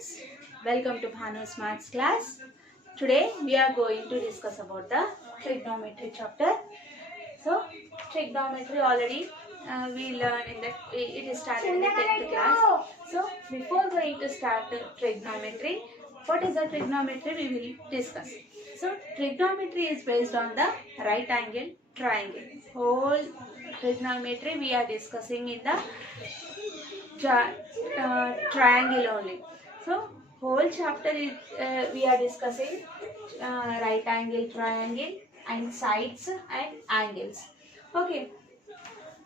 students, welcome to Bhanu's Maths class. Today we are going to discuss about the trigonometry chapter. So trigonometry already we learned in the it is started in the 10th class. So before going to start the trigonometry, what is the trigonometry we will discuss. So trigonometry is based on the right angle triangle. Whole trigonometry we are discussing in the triangle only. So whole chapter is we are discussing right angle triangle and sides and angles. Okay,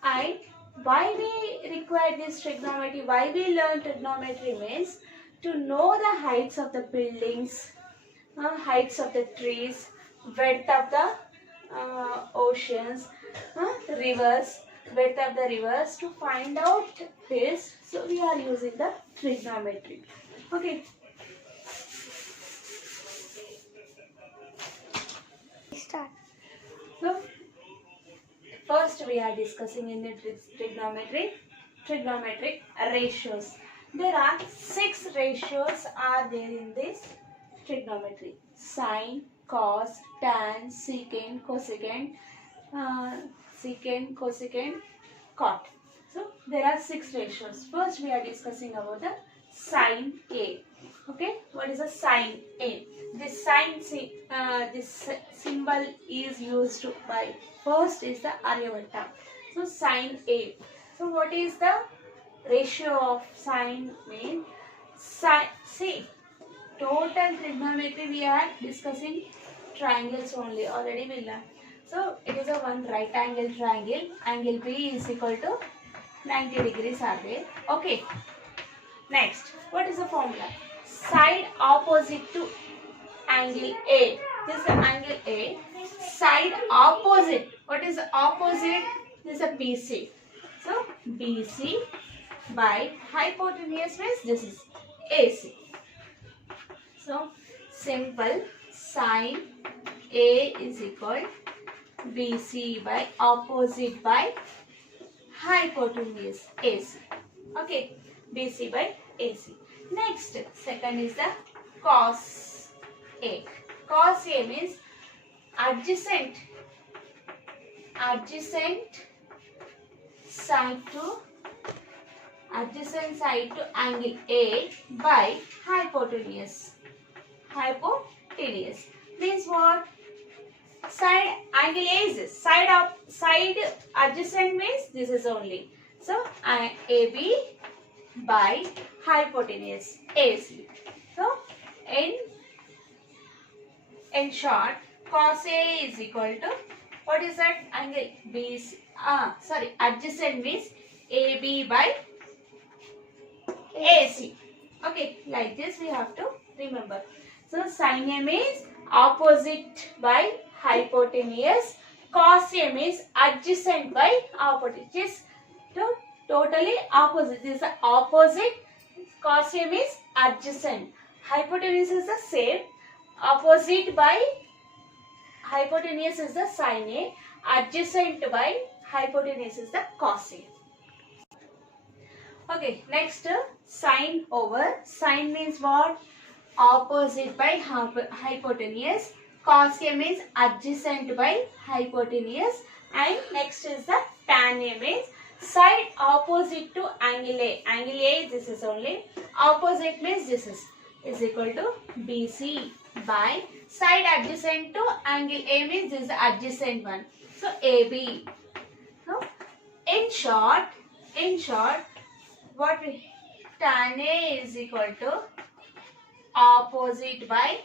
and why we require this trigonometry, why we learn trigonometry means to know the heights of the buildings, heights of the trees, width of the oceans, rivers, width of the rivers. To find out this, so we are using the trigonometry. Okay. Start. So first we are discussing in the trigonometric ratios. There are 6 ratios are there in this trigonometry: sine, cos, tan, secant, cosecant, cosecant, cot. So there are 6 ratios. First we are discussing about the sine A. Okay, what is a sine A? This sine this symbol is used by first is the Aryabhatta. So sine A. So what is the ratio of sine mean? See, total trigonometry we are discussing triangles only. Already we learned. So it is a one right angle triangle. Angle B is equal to 90 degrees are there. Okay. Next, what is the formula? Side opposite to angle A. This is the angle A. Side opposite. What is the opposite? This is a BC. So BC by hypotenuse means this is AC. So simple, sine A is equal BC by opposite by hypotenuse AC. Okay, BC by AC. Next, second is the cos A. Cos A means adjacent side to angle A by hypotenuse. Hypotenuse means what? Side angle A is this. Side adjacent means this is only. So AB by hypotenuse AC. So in short, cos A is equal to what is that? Angle B. Adjacent means AB by AC. Okay, like this we have to remember. So sine A means opposite by hypotenuse. Cos A means adjacent by opposite. Just totally opposite. This is the opposite. Cos A means adjacent. Hypotenuse is the same. Opposite by hypotenuse is the sine A. Adjacent by hypotenuse is the cos A. Okay, next sine over. Sine means what? Opposite by hypotenuse. Cos A means adjacent by hypotenuse. And next is the tan A means side opposite to angle A. Angle A, this is only. Opposite means this is equal to BC by side adjacent to angle A means this is the adjacent one. So AB. So in short, what tan A is equal to opposite by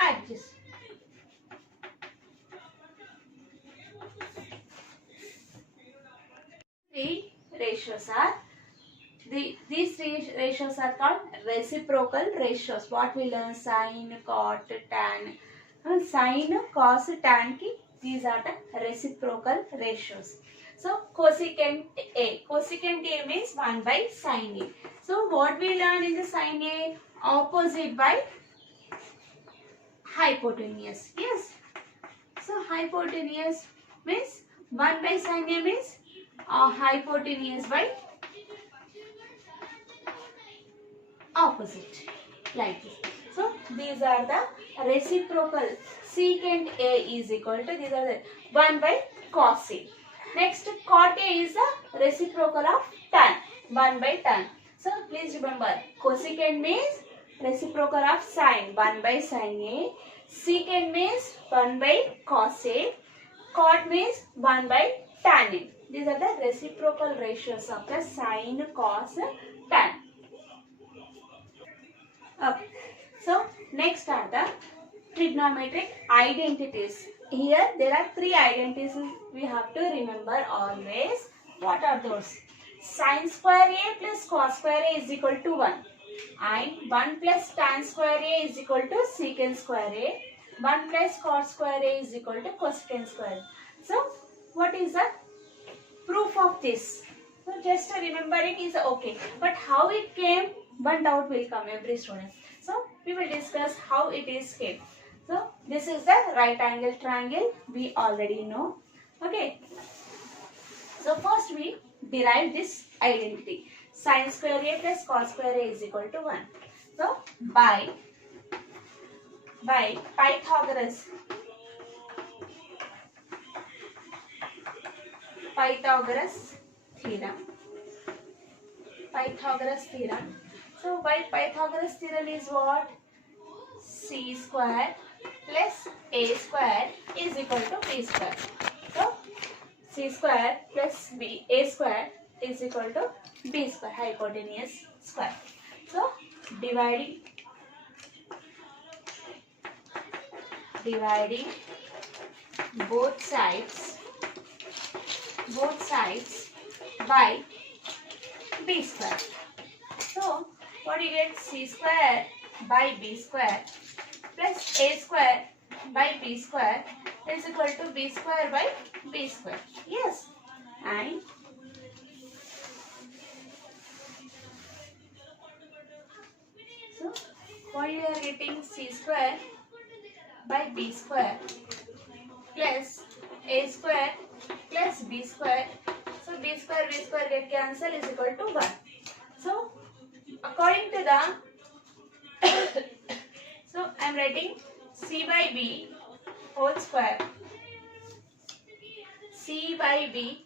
adjacent. Three ratios are these three ratios are called reciprocal ratios. What we learn? Sine, cot, tan. Sine, cos, tan ki these are the reciprocal ratios. So cosecant A. Cosecant A means 1 by sine A. So what we learn in the sine A? Opposite by hypotenuse. Yes. So hypotenuse means 1 by sine A means hypotenuse by opposite, like this. So these are the reciprocal. Secant A is equal to, these are the 1 by cos A. Next, cot A is the reciprocal of tan, 1 by tan. So please remember, cosecant means reciprocal of sine, 1 by sine A. Secant means 1 by cos A. Cot means 1 by tan A. These are the reciprocal ratios of the sine, cos, tan. Okay. So next are the trigonometric identities. Here there are three identities we have to remember always. What are those? Sin square A plus cos square A is equal to 1. And 1 plus tan square A is equal to secant square A. 1 plus cos square A is equal to cosecant square A. So what is the proof of this? So just to remember it is okay. But how it came, one doubt will come every student. So we will discuss how it is came. So this is the right angle triangle. We already know. Okay. So first we derive this identity. Sin square A plus cos square A is equal to 1. So by Pythagoras theorem. Pythagoras theorem. So by Pythagoras theorem is what? C square plus A square is equal to B square. So C square plus A square is equal to B square, hypotenuse square. So dividing both sides by B square. So what do you get? C square by B square plus A square by B square is equal to B square by B square. Yes. And so what you are getting? C square by B square plus A square plus B square. So B square get cancelled is equal to 1. So according to the so I am writing C by B whole square plus A by B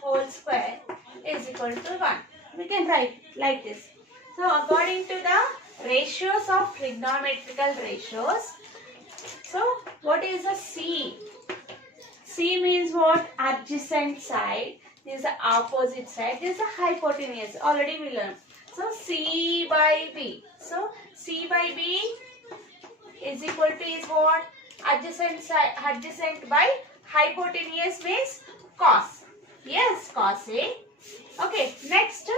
whole square is equal to 1. We can write like this. So according to the ratios of trigonometrical ratios, so what is a C? C means what? Adjacent side. This is the opposite side. This is the hypotenuse. Already we learned. So C by B. So C by B is equal to is what? Adjacent side. Adjacent by hypotenuse means cos. Yes, cos A. Okay. Next,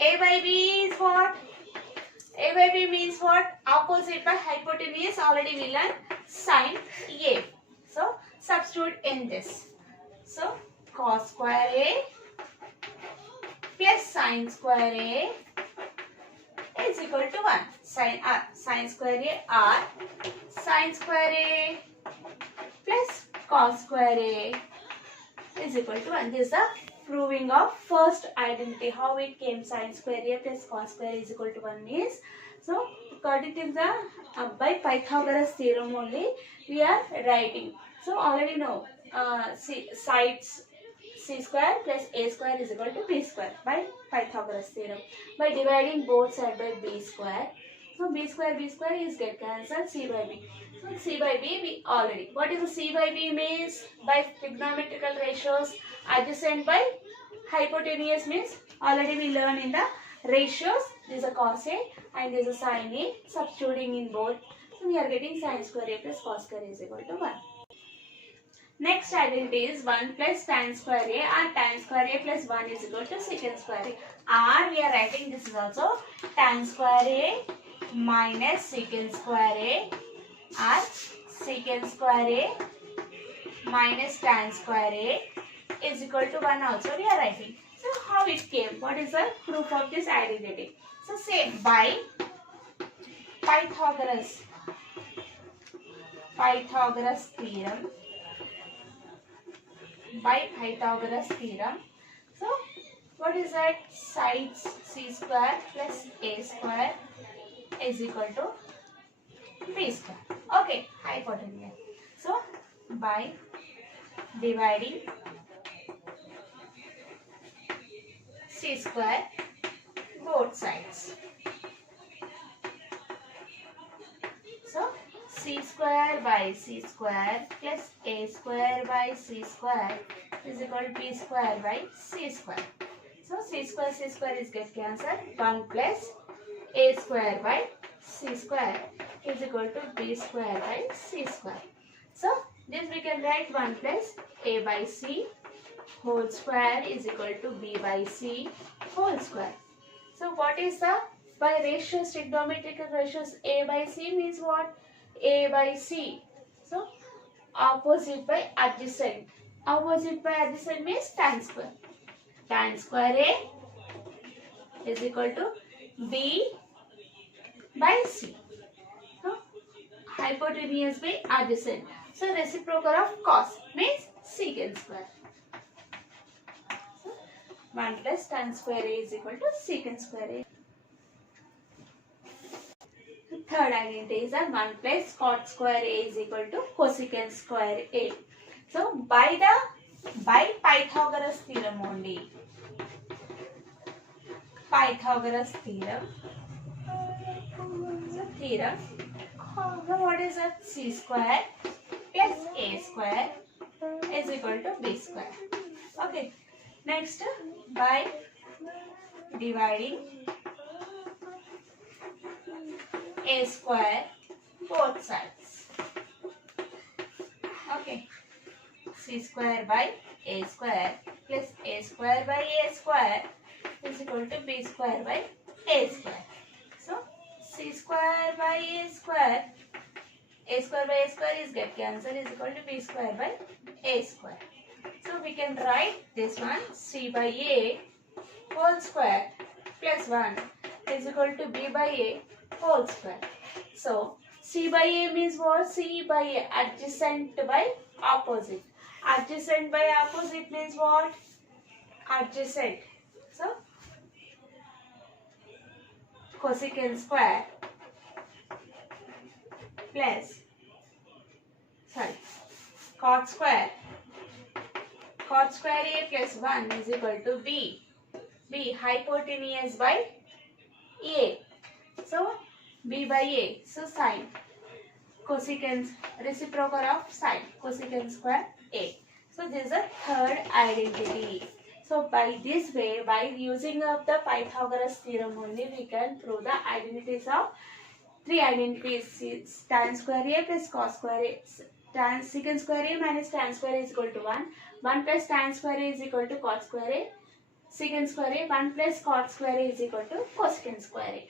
A by B is what? A by B means what? Opposite by hypotenuse. Already we learned sin A. So substitute in this. So cos square A plus sin square A is equal to 1. Sin square A or sin square A plus cos square A is equal to 1. This is the proving of first identity. How it came? Sin square A plus cos square A is equal to 1 means. So according to the by Pythagoras theorem only we are writing. So already know sides C square plus A square is equal to B square by Pythagoras theorem. By dividing both sides by B square. So B square is get cancelled. C by B. So C by B we already. What is the C by B means? By trigonometrical ratios adjacent by hypotenuse means already we learn in the ratios. This is a cos A and this is a sin A. Substituting in both. So we are getting sin square A plus cos square A is equal to 1. Next identity is 1 plus tan square A or tan square A plus 1 is equal to secant square A. Or we are writing this is also tan square A minus secant square A or secant square A minus tan square A is equal to 1 also we are writing. So how it came? What is the proof of this identity? So same by Pythagoras theorem. By Pythagoras theorem. So What is that? Sides c square plus a square is equal to b square. Okay, hypotenuse. So by dividing c square both sides. So c square by c square plus a square by c square is equal to b square by c square. So c square is get cancelled. 1 plus a square by c square is equal to b square by c square. So this we can write 1 plus a by c whole square is equal to b by c whole square. So what is the by ratios, trigonometric ratios, a by c means what? A by c. So opposite by adjacent. Opposite by adjacent means tan square. Tan square a is equal to b by c. So hypotenuse by adjacent. So reciprocal of cos means secant square. So 1 plus tan square a is equal to secant square a. Third identity is that 1 plus cot square a is equal to cosecant square a. So by Pythagoras theorem only. Pythagoras theorem. So theorem. What is that? C square plus a square is equal to b square. Okay. Next, by dividing a square both sides. Okay. C square by a square plus a square by a square is equal to b square by a square. So c square by a square by a square is get cancelled is equal to b square by a square. So we can write this one c by a whole square plus 1 is equal to b by a whole square. So c by a means what? C by a adjacent by opposite. Adjacent by opposite means what? Adjacent. So cosecant square plus cot square a plus 1 is equal to b hypotenuse by a. So b by a. So sine cosecant reciprocal of sine cosecant square a. So this is a third identity. So by this way, by using of the Pythagoras theorem only, we can prove the identities of three identities: tan square a plus cos square a, tan secant square a minus tan square a is equal to 1. 1 plus tan square a is equal to cot square a. Secant square a, 1 plus cot square a is equal to cosecant square a.